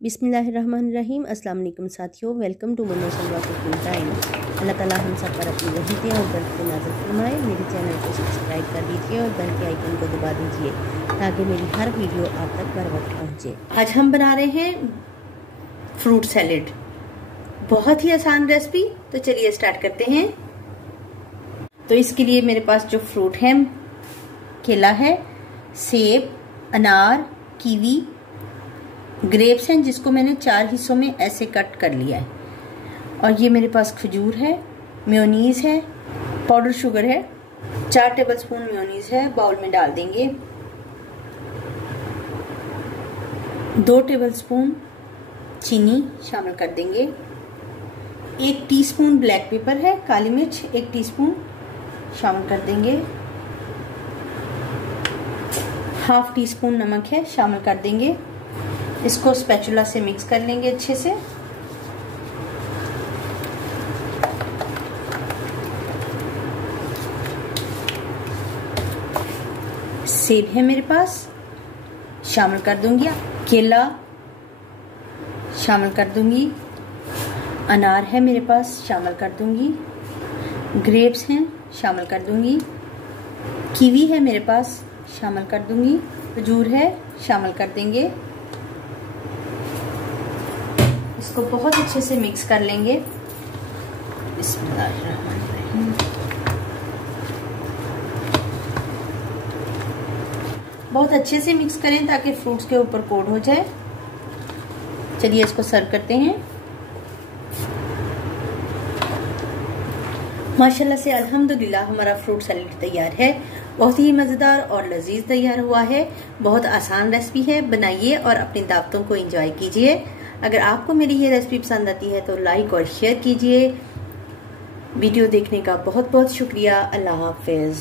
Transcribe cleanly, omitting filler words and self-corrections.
बिस्मिल्लाहिर्रहमानिर्रहीम। अस्सलाम वालेकुम साथियों, वेलकम टू मनो सलवा कुकिंग टाइम। अल्लाह ताला हम सब पर अपनी रहमतें और बरकतें नाज़िल फरमाए। मेरे चैनल को सब्सक्राइब कर दीजिए और बेल के आइकन को दबा दीजिए ताकि मेरी हर वीडियो आप तक बर वक्त पहुँचे। आज हम बना रहे हैं फ्रूट सैलेड, बहुत ही आसान रेसिपी। तो चलिए स्टार्ट करते हैं। तो इसके लिए मेरे पास जो फ्रूट है, केला है, सेब, अनार, कीवी, ग्रेप्स हैं जिसको मैंने 4 हिस्सों में ऐसे कट कर लिया है, और ये मेरे पास खजूर है, मेयोनीज है, पाउडर शुगर है, 4 टेबलस्पून मेयोनीज है, बाउल में डाल देंगे। 2 टेबलस्पून चीनी शामिल कर देंगे। 1 टीस्पून ब्लैक पेपर है, काली मिर्च 1 टीस्पून शामिल कर देंगे। हाफ टी स्पून नमक है, शामिल कर देंगे। इसको स्पैचुला से मिक्स कर लेंगे अच्छे से। सेब है मेरे पास, शामिल कर दूंगी। केला शामिल कर दूंगी। अनार है मेरे पास, शामिल कर दूंगी। ग्रेप्स हैं, शामिल कर दूंगी। कीवी है मेरे पास, शामिल कर दूंगी। खजूर है, शामिल कर देंगे। इसको बहुत अच्छे से मिक्स कर लेंगे। बिस्मिल्लाहिर्रहमानिर्रहीम। बहुत अच्छे से मिक्स करें ताकि फ्रूट्स के ऊपर कोट हो जाए। चलिए इसको सर्व करते हैं। माशाल्लाह से अल्हम्दुलिल्लाह हमारा फ्रूट सैलेड तैयार है। बहुत ही मज़ेदार और लजीज तैयार हुआ है। बहुत आसान रेसिपी है, बनाइए और अपनी दावतों को एंजॉय कीजिए। अगर आपको मेरी ये रेसिपी पसंद आती है तो लाइक और शेयर कीजिए। वीडियो देखने का बहुत बहुत शुक्रिया। अल्लाह हाफिज़।